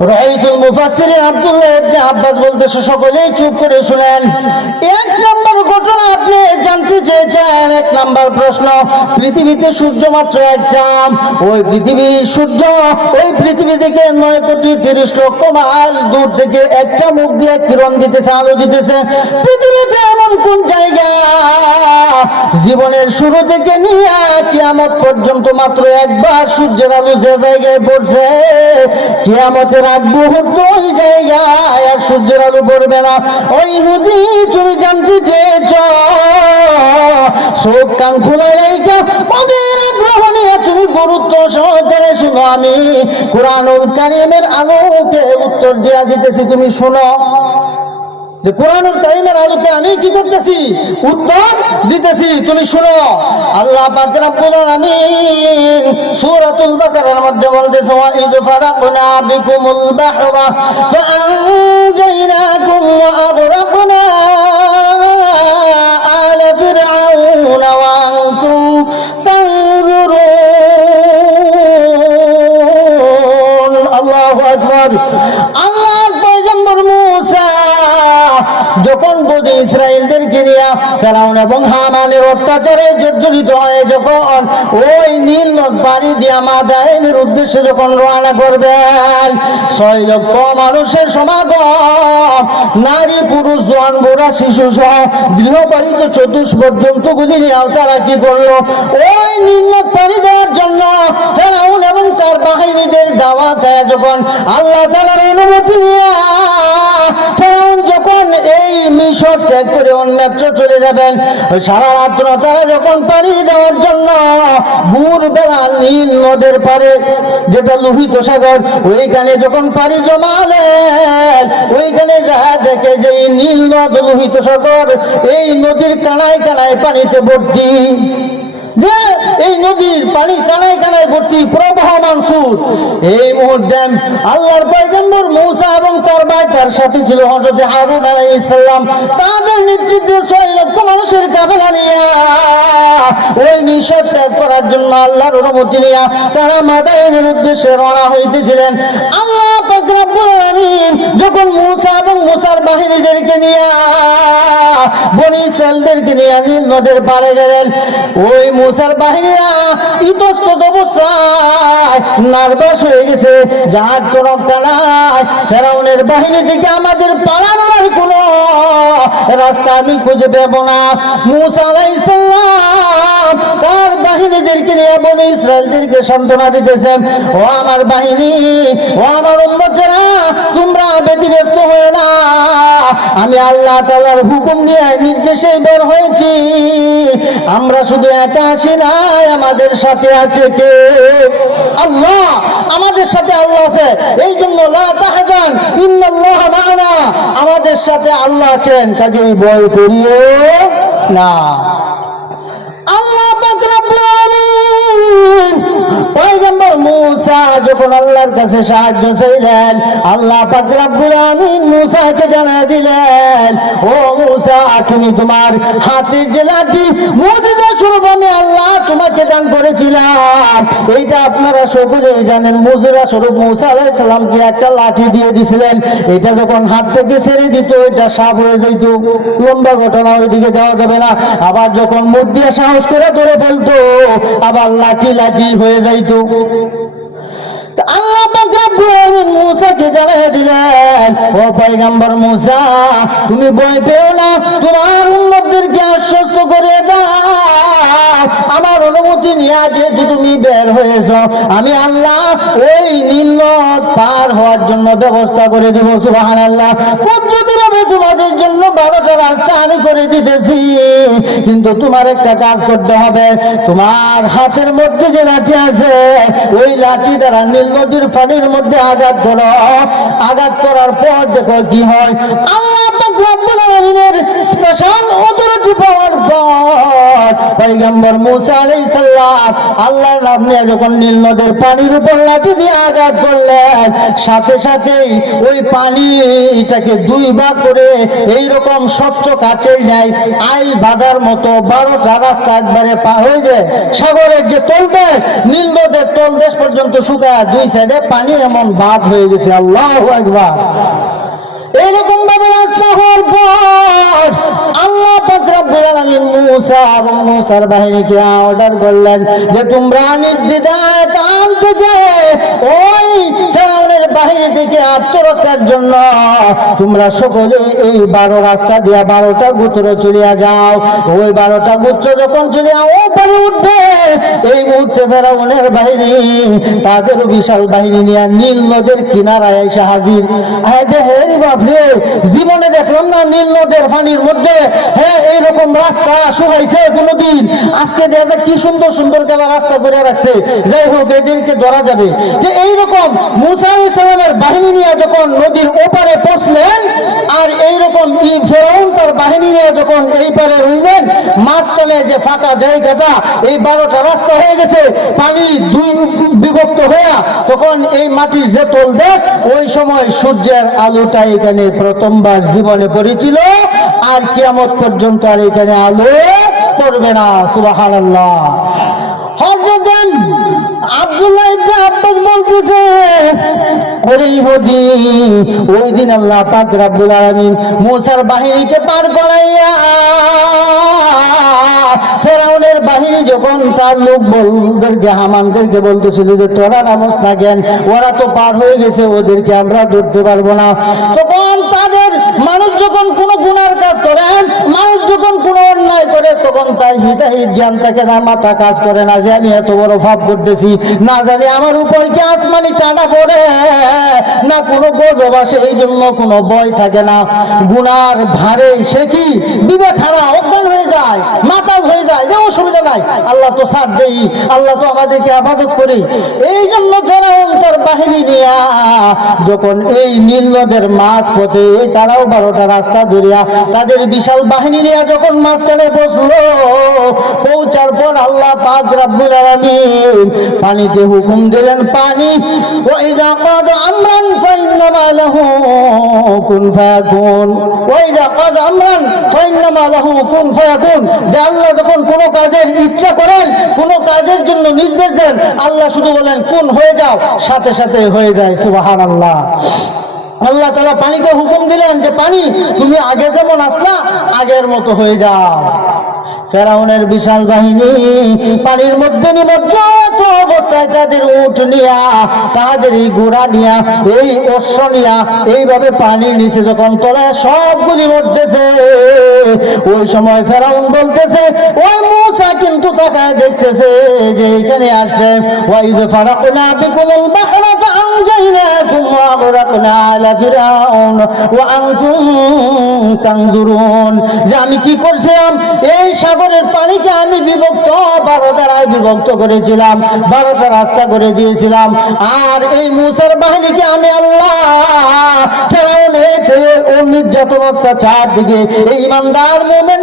রাইসুল মুফাসসিরিন আব্দুল্লাহ ইবনে আব্বাস বলতেছে, সকলেই চুপ করে শুনেন। এক নম্বর ঘটনা আপনি জানতে চেয়েছেন, এক নম্বর প্রশ্ন, পৃথিবীতে সূর্য মাত্র একটা, ওই পৃথিবী সূর্য ওই পৃথিবী থেকে 9,30,00,000 মাইল দূর থেকে একটা মুখ দিয়ে কিরণ দিতেছে, আলো দিতেছে। পৃথিবীতে এমন কোন জায়গা জীবনের শুরু থেকে নিয়ে কিয়ামত পর্যন্ত মাত্র একবার সূর্যের আলো যে জায়গায় পড়ছে, কিয়ামতের আগ মুহূর্ত ওই জায়গায় আর সূর্যের আলো পড়বে না। ওই নদী তুমি জানতে চেয়েছ, চোখ কান খুলে ওদের আগ্রহ নিয়ে তুমি গুরুত্ব সহকারে শুনো। আমি কুরআনুল কারীমের আলোকে উত্তর দিয়া দিতেছি, তুমি শুনো যে কুরআনুল কারীমের আলোকে আমি কি করতেছি, উত্তর দিতেছি, তুমি শুনো। আল্লাহ পাক রব্বুল আলামিন সূরাতুল বাকারার মধ্যে বলতেছে, ওয়া ইয ফারাকনা বিকুমুল বাহরা ফাআনজাইনাকুম ওয়া আগরাকনা আলা ফিরআউনা ওয়া আনতুম তানজুরুন। আল্লাহু আকবার। আল্লাহর পয়গম্বর মূসা যখন বনি ইসরাইলদেরকে নিয়ে ফেরাউন এবং হামানের অত্যাচারে জর্জরিত হয়ে যখন ওই নীল নদ পাড়ি দিয়া মাদায়েনের উদ্দেশ্যে যখন রওনা করবেন, 6 লক্ষ মানুষের সমাগম, নারী পুরুষ জওয়ান বুড়া শিশু সহ গৃহপালিত চতুষ্পদ জন্তুগুলি নিয়ে তারা কি করলো, ওই নীল নদ পাড়ি দেওয়ার জন্য ফেরাউন এবং তার বাহিনীদের দাওয়াত দেয়। যখন আল্লাহ তাআলার অনুমতি নিয়ে ফেরাউন যখন এই মিশর ত্যাগ করে অন্যত্র চলে যাবেন, সারা রাত্র তারা যখন পাড়ি দেওয়ার জন্য ভোরবেলা নীল নদের পারে, যেটা লোহিত সাগর, ওইখানে যখন পাড়ি জমালেন, ওইখানে যা দেখে যে এই নীল নদ লোহিত সাগর এই নদীর কানায় কানায় পানিতে ভর্তি, যে এই নদীর পানি কানায় কানায় ভর্তি, প্রবাহমান স্রোত। এই মুহূর্তে আল্লাহর পয়গম্বর মূসা এবং তার ভাই, তার সাথে ছিল হযরত হারুন আলাইহিস সালাম, তাদের নেতৃত্বে 6 লক্ষ মানুষের কাফেলা নিয়ে ওই মিশর ত্যাগ করার জন্য আল্লাহর অনুমতি নিয়ে তারা মাদায়েনের উদ্দেশ্যে রওনা হইতেছিলেন। আল্লাহ পাক রব্বুল আলামিন যখন মূসা এবং মূসার বাহিনীদেরকে নিয়ে বনি ইসরাইলদেরকে নিয়ে নীল নদের পাড়ে গেলেন, ওই মূসার বাহিনীরা ইতস্তত অবস্থায় নার্ভাস হয়ে গেছে, যার কোনো কানায় ফেরাউনের বাহিনী থেকে আমাদের পালানোর কোনো রাস্তা আমি খুঁজে পাব না। মূসা আলাইহিস সালাম তার বাহিনীদেরকে নিয়ে বনি ইসরাইলদেরকে সান্ত্বনা দিতেছেন, ও আমার বাহিনী, ও আমার উম্মতেরা, তোমরা ব্যতিব্যস্ত হয়ে না, আমি আল্লাহ তাআলার হুকুম নিয়ে নির্দেশে বের হয়েছি। আমরা শুধু একা আসি নাই, আমাদের সাথে আছে কে? আল্লাহ। আমাদের সাথে আল্লাহ আছে, এই জন্য লা তাহজান ইন্নাল্লাহ মা'ানা, আমাদের সাথে আল্লাহ আছেন, কাজেই ভয় করিও না। আল্লাহ পাক রব্বুল আলামিন পয়গম্বর মূসা যখন আল্লাহর কাছে সাহায্য চাইলেন, আল্লাহ পাক রব্বুল আলামিন মূসাকে জানিয়ে দিলেন, ও মূসা, তুমি তোমার হাতের যে লাঠি মুজিজা স্বরূপ আমি আল্লাহ তোমাকে দান করেছিলাম, এইটা আপনারা সকলেই জানেন। মুজিজা স্বরূপ মূসা আলাইহিস সালামকে একটা লাঠি দিয়ে দিয়েছিলেন, এটা যখন হাত থেকে ছেড়ে দিত এটা সাপ হয়ে যেত। লম্বা ঘটনা, ওইদিকে যাওয়া যাবে না। আবার যখন মুখ দিয়ে সাহস করে ধরে ফেলতো, আবার লাঠি লাঠি হয়ে যাইত। আল্লাহ পাক রব্বুল আলামিন মূসাকে জানিয়ে দিলেন, ও পয়গম্বর মূসা, তুমি ভয় পেও না, তোমার উম্মতদেরকে আশ্বস্ত করে দাও, আমার অনুমতি নিয়ে যেহেতু তুমি বের হয়েছ, আমি আল্লাহ ওই নীল নদ পার হওয়ার জন্য ব্যবস্থা করে দেব। সুবহানাল্লাহ। পদ্ধতিভাবে তোমাদের জন্য 12টা রাস্তা আমি করে দিতেছি, কিন্তু তোমার একটা কাজ করতে হবে, তোমার হাতের মধ্যে যে লাঠি আছে ওই লাঠি দ্বারা নীল নদীর পানির মধ্যে আঘাত করো, আঘাত করার পর দেখো কি হয়। আল্লাহ পাক রব্বুল আলামিনের স্পেশাল অথরিটি পাওয়ার পর পয়গম্বর মূসা আলাইহিস সালাম আল্লাহর নাম নিয়ে যখন নীল নদের পানির উপর লাঠি দিয়ে আঘাত করলেন, সাথে সাথেই ওই পানিটাকে 2 ভাগ করে এইরকম স্বচ্ছ কাচের ন্যায় আইল বাঁধার মতো 12টা রাস্তা একবারে পার হয়ে যায়। সাগরের যে তলদেশ, নীল নদের তলদেশ পর্যন্ত শুকায়, 2 সাইডে পানি এমন বাঁধ হয়ে গেছে। আল্লাহু আকবার। এইরকম ভাবে রাস্তা হওয়ার পর আল্লাহ পাক রব্বুল আলামিন মূসা এবং মূসার বাহিনীকে অর্ডার করলেন যে তোমরা নির্দ্বিধায় কান থেকে ওই ফেরাউনের বাহিনী থেকে আত্মরক্ষার জন্য তোমরা সকলে এই 12 রাস্তা দিয়া 12টা গোত্র চলিয়া যাও। ওই 12টা গোত্র যখন চলিয়া ওপারে উঠবে, এই মুহূর্তে ফেরাউনের বাহিনী তাদের বিশাল বাহিনী নিয়ে নীল নদের কিনারায় এসে হাজির। জীবনে দেখলাম না নীল নদের পানির মধ্যে এইরকম রাস্তা শুকাইছে কোনদিন। আজকে দেখা যায় কি সুন্দর সুন্দর গেলা রাস্তা করে রাখছে। যাই হোক, এদেরকে ধরা যাবে যে এইরকম মূসা আলাইহিস সালামের বাহিনী নিয়ে যখন নদীর ওপারে পৌঁছলেন, আর এইরকম ফেরাউন তার বাহিনী নিয়ে যখন এই পারে রইলেন, মাঝখানে যে ফাঁকা জায়গাটা এই 12টা রাস্তা হয়ে গেছে, পানি 2 বিভক্ত হয়ে তখন এই মাটির যে তলদেশ, ওই সময় সূর্যের আলোটা এখানে প্রথমবার জীবনে পড়েছিল। আর কিয়ামত পর্যন্ত আর এখানে আলো পড়বে না। সুবহানাল্লাহ। হযরত আব্দুল্লাহ ইবনে আব্বাস বলতেছে, ওরে ইহুদি, ওই দিন আল্লাহ পাক রব্বুল আলামিন মূসার বাহিনীকে পার করাইয়া ফেরাউনের বাহিনী যখন তার লোক বলদেরকে হামানদেরকে বলতেছিল যে তোরা নামস না কেন, ওরা তো পার হয়ে গেছে, ওদেরকে আমরা ধরতে পারবো না। তখন তাদের মানুষ যখন কোনো গুনার কাজ করেন, মানুষ যখন কোনো অন্যায় করে, তখন তার হিতাহিত জ্ঞান থাকে না, মাথা কাজ করে না যে আমি এত বড় পাপ করতেছি, না জানি আমার উপর কি আসমানি টানা পড়ে না কোনো গজব আসে, এই জন্য কোনো ভয় থাকে না। গুনার ভারে সে কি বিবেক হারা, অজ্ঞান হয়ে যায়, মাতাল হয়ে যায়, যে অসুবিধা নাই, আল্লাহ তো ছাড় দেই, আল্লাহ তো আমাদেরকে হেফাজত করি। এই জন্য ফেরাউন তার বাহিনী নিয়া যখন এই নীল নদের মাঝ পথে তারাও 12টা রাস্তা ধরিয়া তাদের বিশাল বাহিনী নিয়ে যখন মাঝখানে বসলো, পৌঁছার পর আল্লাহ পাক রব্বুল আলামিন পানিকে হুকুম দিলেন, পানি ওয়াইদা কাদ আমরান ফাইন্নামা লাহু কুন ফায়াকুন, ওয়াইদা কাদ আমরান ফাইন্নামা লাহু কুন ফায়াকুন। যে আল্লাহ যখন কোনো কাজের ইচ্ছা করেন, কোনো কাজের জন্য নির্দেশ দেন, আল্লাহ শুধু বলেন কুন হয়ে যাও, সাথে সাথে হয়ে যায়। সুবহানাল্লাহ। আল্লাহ তাআলা পানিকে হুকুম দিলেন যে পানি তুমি আগে যেমন আসলা আগের মতো হয়ে যাও। ফেরাউনের বিশাল বাহিনী পানির মধ্যে নিমজ্জিত অবস্থায় তাদের উট নিয়া, তাদের এই ঘোড়া নিয়া, এই অশ্ব নিয়া এইভাবে পানির নিচে যখন তলায় সবগুলি মরতেছে, ওই সময় ফেরাউন বলতেছে, ওই মূসা কিন্তু তাকায় দেখতেছে যে এখানে আসছে, ওয়াইদ ফারাকনা বিকুমুল বাহরা ফাআনজাইনাকুম ওয়া আগরাকনা আলা ফিরাউন ওয়া আনতুম তানজুরুন। যে আমি কি করছিলাম, এই সাগরের পানিকে আমি বিভক্ত 12 দ্বারায় বিভক্ত করেছিলাম, 12টা রাস্তা করে দিয়েছিলাম, আর এই মূসার বাহিনীকে আমি আল্লাহ ফেরাউনের ও নির্যাতন অত্যাচার দিকে এই ইমানদার মুমিন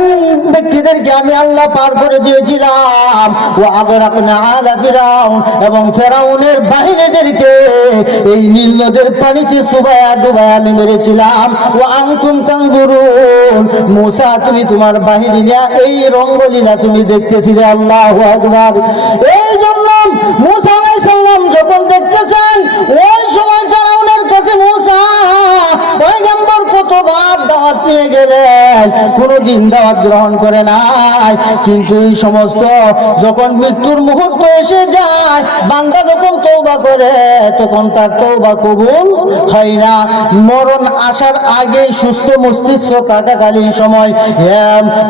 ব্যক্তিদেরকে আমি আল্লাহ পার করে দিয়েছিলাম। ও আগরাকনা আলা ফিরাউন, এবং ফেরাউনের বাহিনীদেরকে এই নীল নদের পানিতে সুবায়া ডুবায়া আমি মেরেছিলাম। ও আনতুম তানজুরুন, মূসা তুমি তোমার বাহিনী নিয়ে এই রঙ্গলীলা তুমি দেখতেছিলে। আল্লাহু আকবার। এই জন্য মূসা আলাইহিস সালাম যখন দেখতেছেন, ওই সময় ফেরাউনের কাছে মূসা পয়গম্বর কতবার দাওয়াত নিয়ে গেলেন, কোনদিন দাওয়াত গ্রহণ করে নাই। কিন্তু এই সমস্ত যখন মৃত্যুর মুহূর্ত এসে যায়, বান্দা যখন তওবা করে, তখন তার তওবা কবুল হয় না। মরণ আসার আগে সুস্থ মস্তিষ্ক থাকাকালীন সময়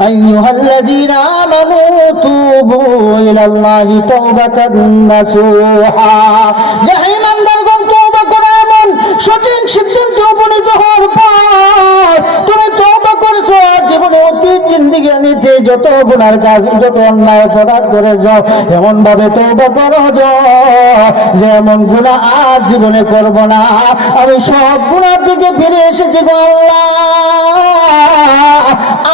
আইয়ুহাল্লাযীনা আমানু তুবু ইলাল্লাহি তাওবাতান নাসুহা, যে ঈমানদারগণ তওবা করে এমন সঠিক সিদ্ধান্তে উপনীত হওয়ার পর তুমি তওবা করছো, জীবনে অতীত জিন্দেগিতে যত গুনার কাজ, যত অন্যায় অপরাধ করেছ, এমন ভাবে তওবা করো যে এমন গুনাহ আর জীবনে করব না, আমি সব গুনাহ থেকে ফিরে এসেছি গো আল্লাহ।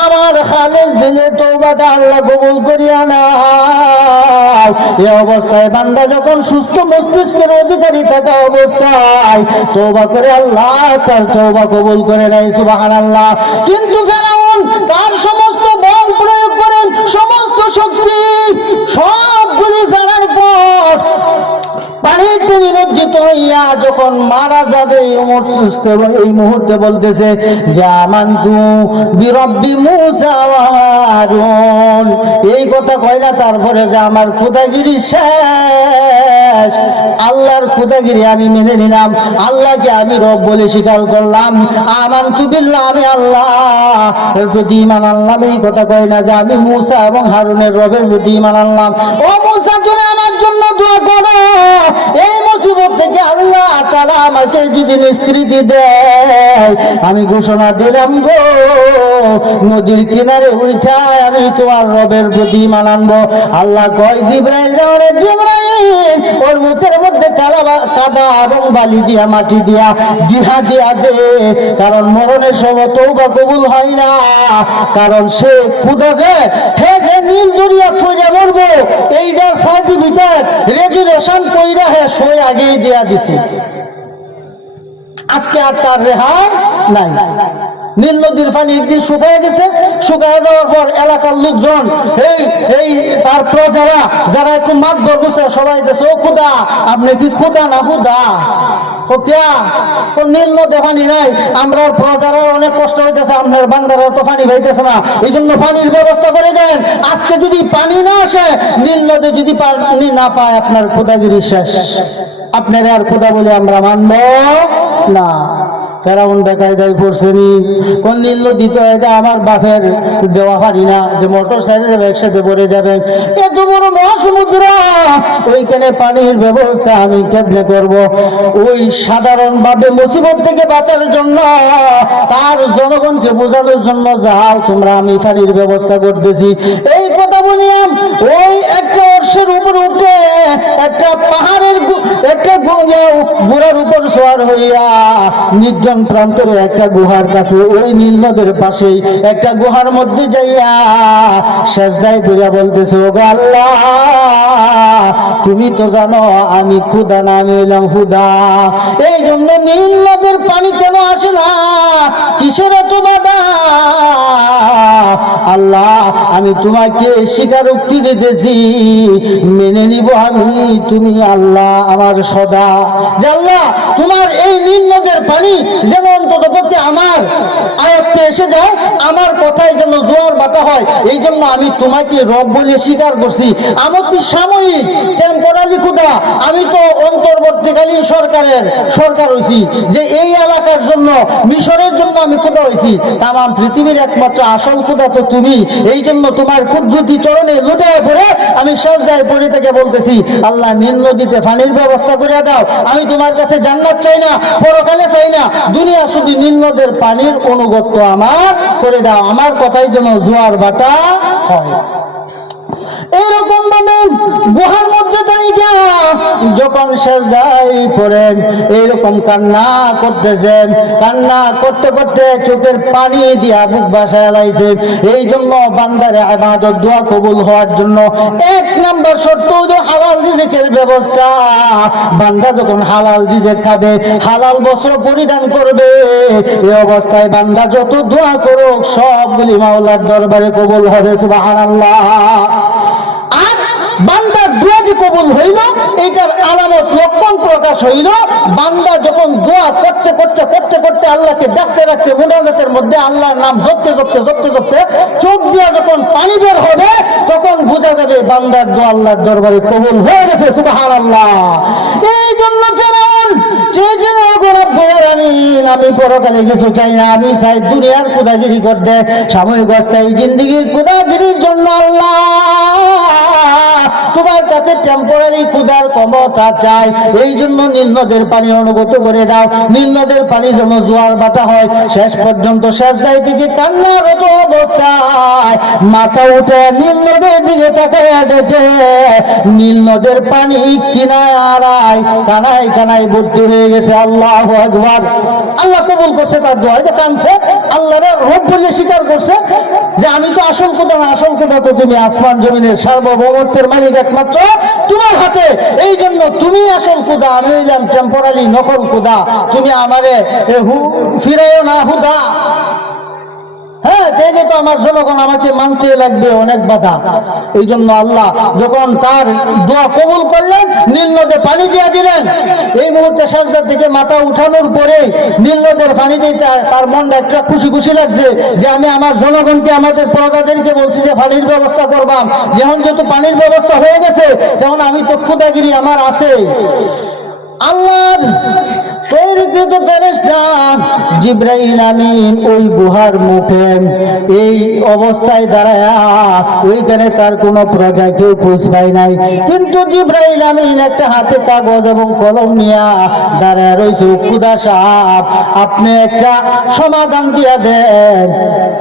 আমার খালেস দিলে তওবাটা আল্লাহ কবুল করিয়া নাও। এই অবস্থায় বান্দা যখন সুস্থ মস্তিষ্কের অধিকারী থাকা অবস্থায় তওবা করে আল্লাহ তার তওবা কবুল করে নেয়, সুবহানাল্লাহ। কিন্তু ফেরাউন তার সমস্ত বল প্রয়োগ করেন, সমস্ত শক্তি সবগুলি জানার পর পানিতে নিমজ্জিত হইয়া যখন মারা যাবে এই মুহূর্তে বলতেছে যে আমানতু বিরব্বি মূসা ওয়া হারুন। এই কথা কয় না, তারপরে যে আমার খোদাগিরি শেষ, আল্লাহর খোদাগিরি আমি মেনে নিলাম, আল্লাহকে আমি রব বলে স্বীকার করলাম। আমানতু বিল্লাহ, আমি আল্লাহ এর প্রতি ঈমান আনলাম। এই কথা কয় না যে আমি মূসা এবং হারুনের রবের প্রতি ঈমান আনলাম। ও মূসা, তুমি আমার জন্য দোয়া করো, এই মুসিবত থেকে আল্লাহ তাআলা আমাকে যদি নিষ্কৃতি দেয়, আমি ঘোষণা দিলাম গো, নদীর কিনারে উঠায় আমি তোমার রবের প্রতি ঈমান আনবো। আল্লাহ কয় জিবরাইল, রে জিবরাইল, ওর মুখের মধ্যে কাদা এবং বালি দিয়া মাটি দিয়া জিহা দিয়া দে, কারণ মরণের সময় তওবা কবুল হয় না। কারণ সে খুদা যে হে যে নীল দরিয়া ছড়ে মরবো, এইটার সার্টিফিকেট রেজুলেশন কইরা হে সই আগেই দেয়া দিছে। আজকে আর তার রেহাই নাই। নীল নদীর পানি একদিন শুকায় গেছে, শুকায় যাওয়ার পর এলাকার লোকজন এই তার প্রজারা যারা একটু মাঠ ধরছে সবাই দেশে, ও খুদা, আপনি কি খুদা না খুদা? ও কিয়া ও নীল নদে পানি নাই, আমরা প্রজারা অনেক কষ্ট হইতেছে, আপনার বান্দারা তো পানি পাইতেছে না, এই জন্য পানির ব্যবস্থা করে দেন। আজকে যদি পানি না আসে, নীল নদে যদি পানি না পায়, আপনার খোদাগিরি শেষ, আপনার আর খোদা বলে আমরা মানব না। ফেরাউন বেকায়দায় পড়ছেনি, কোন নীল নদী তো এটা আমার বাপের দেওয়া পারি না, যে মোটর সাইকেল একসাথে পড়ে যাবে, এত বড় মহাসমুদ্র, ওইখানে পানির ব্যবস্থা আমি কেমনে করব? ওই সাধারণ ভাবে মুসিবত থেকে বাঁচার জন্য তার জনগণকে বোঝানোর জন্য, যাও তোমরা, আমি পানির ব্যবস্থা করতেছি। এই কথা বলিয়াম ওই একটা অর্শের উপর উঠে একটা পাহাড়ের একটা গুড়ার উপর সোয়ার হইয়া নির্জন প্রান্তরে একটা গুহার কাছে, ওই নীল নদের পাশেই একটা গুহার মধ্যে যাইয়া সেজদায় কইরা বলতেছে, ও আল্লাহ, তুমি তো জানো আমি খুদা না, আমি হইলাম হুদা। এই জন্য নীল নদের পানি কেন আসে না, কিসের এত বাধা? আল্লাহ, আমি তোমাকে স্বীকারোক্তি দিতেছি, মেনে নিব আমি, তুমি আল্লাহ আমার সদা। যে আল্লাহ, তোমার এই নীল নদের পানি যেন অন্তত পক্ষে আমার আয়ত্তে এসে যায়, আমার কথায় যেন জোয়ার বাটা হয়, এই জন্য আমি তোমাকে রব বলে স্বীকার করছি। আমার কি সাময়িক টেম্পোরারি খুদা, আমি তো অন্তর্বর্তীকালীন সরকার হয়েছি, যে এই এলাকার জন্য, মিশরের জন্য আমি খুদা হয়েছি। তামাম পৃথিবীর একমাত্র আসল খুদা তো তুমি। এই জন্য তোমার কুদরতি চরণে লুটায় পড়ে আমি সাজদায় পড়ে থেকে বলতেছি, আল্লাহ, নীল নদীতে পানির ব্যবস্থা করে দাও। আমি তোমার কাছে জান্নাত চাই না, পরকালে চাই না, দুনিয়া শুধু নীল নদের পানির অনুগত্য আমার করে দাও, আমার কথাই যেন জোয়ার বাটা হয়। এইরকম ভাবে গুহার মধ্যে দাঁড়িয়ে যখন সেজদায় পড়েন, এইরকম কান্না করতেছেন, কান্না করতে করতে চোখের পানি দিয়া বুক ভাসায় লাইছে। এই জন্য বান্দারে ইবাদত দোয়া কবুল হওয়ার জন্য এক নম্বর শর্ত হলো হালাল রিজিকের ব্যবস্থা। বান্দা যখন হালাল রিজিক খাবে, হালাল বস্ত্র পরিধান করবে, এই অবস্থায় বান্দা যত দোয়া করুক সবগুলি মাওলার দরবারে কবুল হবে, সুবহানাল্লাহ। আর বান্দার দোয়া যে কবুল হইল, এইটার আলামত লক্ষণ প্রকাশ হইল, বান্দা যখন দোয়া করতে করতে করতে করতে আল্লাহকে ডাকতে ডাকতে মুনাজাতের মধ্যে আল্লাহর নাম জপতে জপতে জপতে জপতে চোখ দিয়া যখন পানি বের হবে, তখন বোঝা যাবে বান্দার দোয়া আল্লাহর দরবারে কবুল হয়ে গেছে, সুবহানাল্লাহ। এই জন্য ফেরাউন চেয়েছিল, আমি পরকালে কিছু চাই না, আমি চাই দুনিয়ার খুদাগিরি করতে, সাময়িক অস্থায়ী জিন্দিগির খুদাগিরির জন্য আল্লাহ তোমার কাছে টেম্পোরারি খুদার ক্ষমতা চাই। এই জন্য নীল নদের পানি অনুগত করে দাও, নীল নদের পানি যেন জোয়ার বাটা হয়। শেষ পর্যন্ত সেজদায় থেকে কান্নারত অবস্থায় মাথা উঠে নীল নদের দিকে তাকায় দেখে নীল নদের পানি কিনারায় কানায় কানায় ভর্তি হয়ে গেছে। আল্লাহু আকবার, আল্লাহ কবুল করছে তার দোয়া, যে কানছে আল্লাহর রব বলে স্বীকার করছে যে আমি তো আসল খোদা না, আসল খোদা তো তুমি, আসমান জমিনের সার্বভৌমত্বের মালিক একমাত্র তোমার হাতে, এই জন্য তুমি আসল খোদা, আমি হইলাম টেম্পোরারি নকল খোদা, তুমি আমারে ফিরাইও না হুদা। হ্যাঁ, তাইলে তো আমার জনগণ আমাকে মানতে লাগবে, অনেক বাধা। এই জন্য আল্লাহ যখন তার দোয়া কবুল করলেন, নীল নদে পানি দিয়ে দিলেন। এই মুহূর্তে সাজদা থেকে মাথা উঠানোর পরে নীল নদের পানি দিতে তার মনটা একটা খুশি খুশি লাগছে, যে আমি আমার জনগণকে, আমাদের প্রজাদেরকে বলছি যে পানির ব্যবস্থা করবাম, যখন যেহেতু পানির ব্যবস্থা হয়ে গেছে, তখন আমি তো খুদাগিরি আমার আছে। আল্লাহর তৈরিকৃত ফেরেশতা জিবরাইল আমিন ওই গুহার মুখে এই অবস্থায় দাঁড়ায়া, ওইখানে তার কোনো প্রজা কেউ খোঁজ পায় নাই, কিন্তু জিবরাইল আমিন একটা হাতে কাগজ এবং কলম নিয়ে দাঁড়ায় রয়েছে। খুদা সাহেব, আপনি একটা সমাধান দিয়া দেন।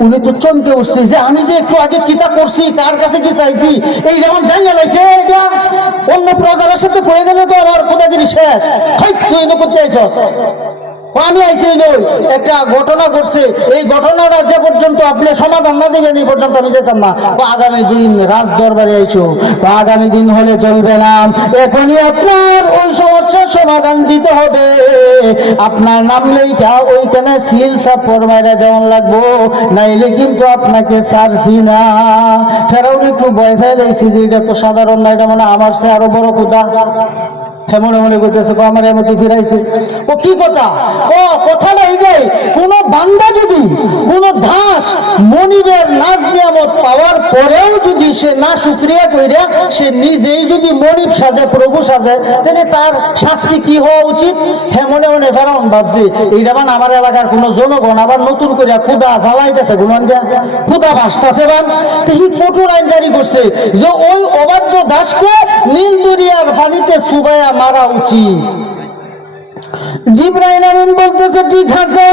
উনি তো চমকে উঠছে যে আমি যে একটু আগে কিতা করছি, কার কাছে কি চাইছি, এই যেমন জানিয়ে লাইছে, এটা অন্য প্রজার সাথে হয়ে গেলে তো আমার খুদাগিরি শেষ। তুই করতে আইছস, আমি আইসি নই, একটা ঘটনা ঘটছে, এই ঘটনাটা যে পর্যন্ত আপনি সমাধান না দিবেন এই পর্যন্ত আমি যেতাম না। আগামী দিন রাজ দরবারে আইছো, আগামী দিন হলে চলবে না, এখনই আপনার ওই সমস্যার সমাধান দিতে হবে। আপনার নাম লেখা ওইখানে সিল সাপ ফরমাইরা দেওয়ান লাগবো, নাইলে কিন্তু আপনাকে ছাড়ছি না। ফেরাউন একটু ভয় ফেলাইছি যে এটা তো সাধারণ না, এটা মানে আমার সে আরো বড় খোদা। মনে মনে করতেছে আমার এমতি ফিরাইছে। ও কি কথা, ও কথাটা এইটাই, কোন বান্দা যদি কোন দাস মনিবের নাজ নিয়ামত পাওয়ার পরেও যদি সে না শুকরিয়া কইরা সে নিজেই যদি মনিব সাজে, প্রভু সাজে, তাহলে তার শাস্তি কি হওয়া উচিত? মনে মনে ফেরাউন ভাবছে এইটা মানে আমার এলাকার কোন জনগণ আবার নতুন করে ক্ষুদা জ্বালাইতেছে, ক্ষুদা ভাসতেছে, হি কঠোর আইন জারি করছে যে ওই অবাধ্য দাসকে নীল দরিয়ার পানিতে চুবাইয়া মারা উচিত। জিবরাইল আমিন বলতেছে ঠিক আছে,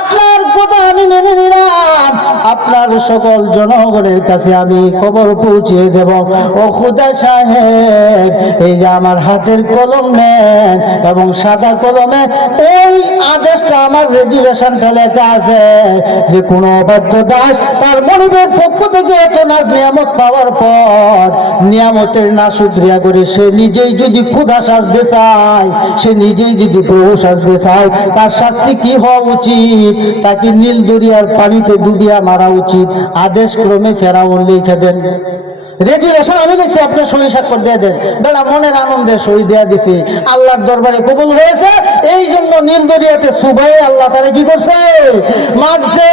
আপনার কথা আমি মেনে নিলাম, আপনার সকল জনগণের কাছে আমি খবর পৌঁছিয়ে দেব। ও খুদা সাহেব, এই যে আমার হাতের কলম নেন এবং সাদা কলমে ওই আদেশটা, আমার রেজুলেশনটা লেখা আছে যে কোন অবাধ্য দাস তার মনিবের পক্ষ থেকে এত নাজ নিয়ামত পাওয়ার পর নিয়ামতের না শুকরিয়া করে সে নিজেই যদি ক্ষুধা সাজতে চায়, সে নিজেই যদি প্রভু সাজতে চায়, তার শাস্তি কি হওয়া উচিত? তাকে নীল দরিয়ার পানিতে ডুবিয়া মারা উচিত। আদেশ ক্রমে ফেরাউন লিখে দেন। রেজুলেশন আমি লিখছি, আপনি সই স্বাক্ষর দিয়ে দেন। বেলা মনের আনন্দে সই দেয়া দিছি, আল্লাহর দরবারে কবুল হয়েছে। এই জন্য নীল দরিয়াতে সুবাই আল্লাহ তারা কি করছে? মারছে।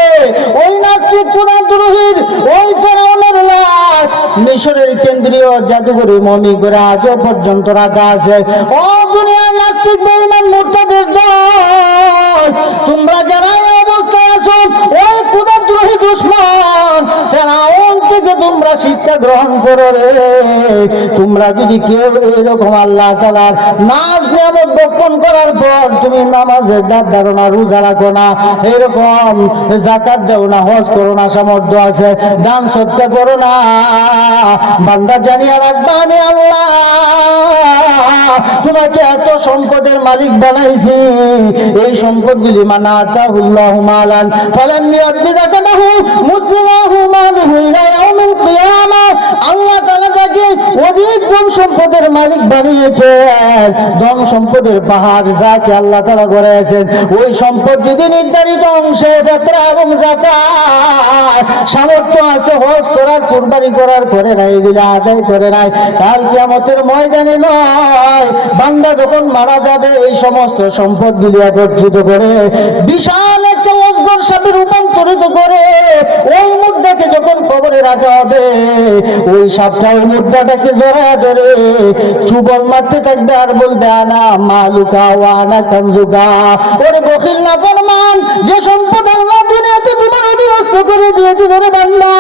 ওই নাস্তিক কুদাদ্রোহীর ওই ফেরাউনের লাশ মিশরের কেন্দ্রীয় জাদুঘরে মমি করে আজও পর্যন্ত রাখা আছে। ও দুনিয়ার নাস্তিক বেঈমান মুরতাদের দল, তোমরা যারা এই অবস্থায় আছো, ওই কুদাদ্রোহী দুশমন ফেরাউন থেকে তোমরা শিক্ষা গ্রহণ করো রে। তোমরা যদি কেউ এরকম আল্লাহ তাআলার নাজ নিয়ামত বক্ষণ করার পর তুমি নামাজে দাঁত ধরো না, রোজা রাখো না, এরকম যাকাত দাও না, হজ করো না, সামর্থ্য আছে, দান সদকা করো না, বান্দা জানিয়া রাখবা আমি আল্লাহ তোমাকে এত সম্পদের মালিক বানাইছি। এই সম্পদগুলি মানা আতাহুল্লাহু মালান ফালাম ইয়াতি যাকাতাহু মুসলিমাহু মালুহু ইলা ইয়াউমিল কিয়ামাহ। আল্লাহ তাআলা যাকে অধিক ধন সম্পদের মালিক বানিয়েছেন, ধন সম্পদের পাহাড় যাকে আল্লাহ তাআলা গড়েছেন, ওই সম্পদ যদি নির্ধারিত অংশে ফিতরা এবং যাকাত সামর্থ্য আছে, হজ করার, কুরবানি করার করে নাই, এগুলো আদায় করে নাই, কাল কিয়ামতের ময়দানে নয়, বান্দা যখন মারা যাবে এই সমস্ত সম্পদগুলি একত্রিত করে বিশাল একটা অজগর সাপে রূপান্তরিত করে ওই মুদ্রাকে যখন কবরে রাখা হবে, ওই সাপটা ওই মুদ্রাটাকে জড়ায় ধরে চুবল মারতে থাকবে আর বলবে আনা মালুকা ওয়া আনা কানজুকা। ওরে বখিল নাফরমান, যে সম্পদ আল্লাহ দুনিয়াতে তোমার অধীনস্থ করে দিয়েছে ধরে বান্দা,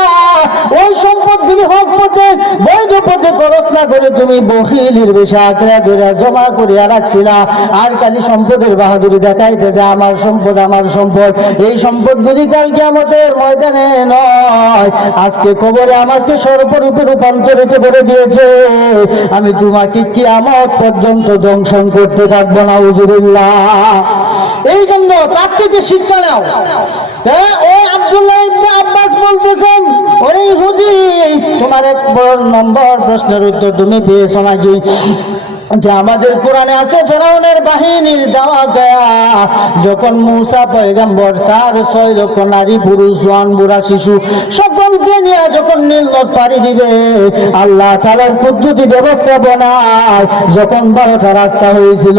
ওই সম্পদগুলি হক পথে বৈধ পথে খরচ না করে তুমি বখিলের বেশি আঁকড়া ধরে জমা করিয়া রাখছিলা, আর খালি সম্পদের বাহাদুরি দেখাইতে যে আমার সম্পদ, আমার সম্পদ। এই সম্পদগুলি কাল কিয়ামতের ময়দানে নয়, আজকে কবরে আমাকে সর্বরূপে রূপান্তরিত করে দিয়েছে। আমি তোমাকে কিয়ামত পর্যন্ত দংশন করতে থাকবো না। উজুবিল্লাহ। এই জন্য তার থেকে শিক্ষা নাও। ও আব্দুল্লাহ ইবনে আব্বাস বলতেছেন, ওরে ইহুদি, তোমার এক বড় নম্বর প্রশ্নের উত্তর তুমি পেয়েছো নাকি? যে আমাদের কোরআনে আছে ফেরাউনের বাহিনীর দাওয়াত দেয়া যখন মূসা পয়গম্বর তার 6 লক্ষ নারী পুরুষ জওয়ান বুড়া শিশু সকলকে নিয়ে যখন নীল নদ পাড়ি দিবে, আল্লাহ তাআলার পদ্ধতি ব্যবস্থাপনায় যখন 12টা রাস্তা হয়েছিল,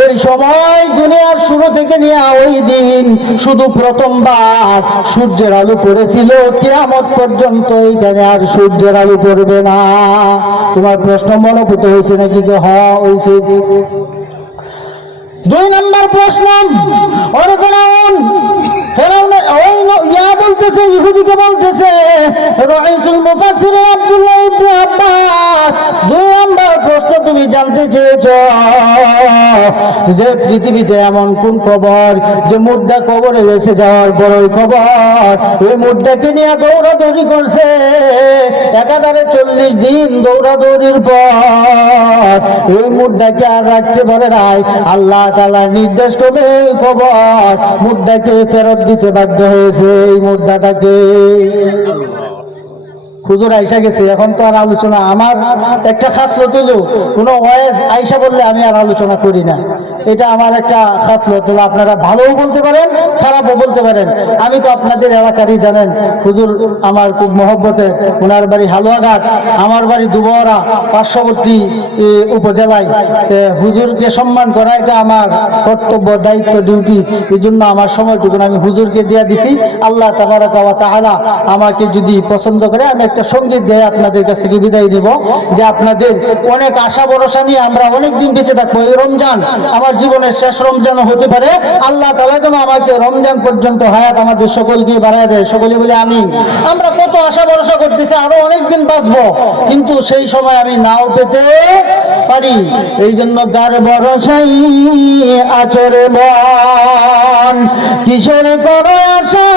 ওই সময় দুনিয়ার শুরু থেকে নিয়ে ওই দিন শুধু প্রথমবার সূর্যের আলো পড়েছিল, কিয়ামত পর্যন্ত এইখানে আর সূর্যের আলো পড়বে না। তোমার প্রশ্ন মনোভূত হয়েছে নাকি? হয়েছে। 2 নম্বর প্রশ্ন, ওরে ফেরাউন ওই বলতেছে, ইহুদিকে বলতেছে, রাইসুল মুফাসসিরিন আব্দুল্লাহ ইবনে আব্বাস 2 নম্বর প্রশ্ন তুমি জানতে চেয়েছো যে পৃথিবীতে এমন কোন কবর যে মুর্দা কবরে গেছে যাওয়ার বড়ই খবর, ওই মুর্দাকে নিয়ে দৌড়াদৌড়ি করছে একাধারে 40 দিন দৌড়াদৌড়ির পর ওই মুর্দাকে আর রাখতে পারে নাই। আল্লাহ তাআলা নির্দেশ করে খবর মুর্দাকে ফেরত দিতে বাধ্য হয়েছে। এই মুর্দাটাকে হুজুর আইসা গেছে, এখন তো আর আলোচনা, আমার একটা খাসলত হলো কোনো ওয়াজ আইসা বললে আমি আর আলোচনা করি না, এটা আমার একটা খাসলত হলো। আপনারা ভালোও বলতে পারেন, খারাপও বলতে পারেন। আমি তো আপনাদের এলাকারই জানেন, হুজুর আমার খুব মহব্বতের, ওনার বাড়ি হালুয়াঘাট, আমার বাড়ি দুবরা, পার্শ্ববর্তী উপজেলায়। হুজুরকে সম্মান করা এটা আমার কর্তব্য, দায়িত্ব, ডিউটি। এই জন্য আমার সময়টুকু আমি হুজুরকে দিয়ে দিছি। আল্লাহ তাবারাকা ওয়া তাআলা আমাকে যদি পছন্দ করে আমি একটা সঙ্গীত দিয়ে আপনাদের কাছ থেকে বিদায় দিব, যে আপনাদের অনেক আশা ভরসা নিয়ে আমরা অনেক দিন বেঁচে থাকবো। এই রমজান আমার জীবনের শেষ রমজানও হতে পারে। আল্লাহ তাআলা যেন আমাকে রমজান পর্যন্ত হায়াত আমাদের সকলকে বাড়ায় দেয়। সকলে বলে আমিন। আমরা কত আশা ভরসা করতেছি আরো অনেক দিন বাঁচবো, কিন্তু সেই সময় আমি নাও পেতে পারি। এই জন্য তার ভরসাই আচরে মন কিসের করো আশা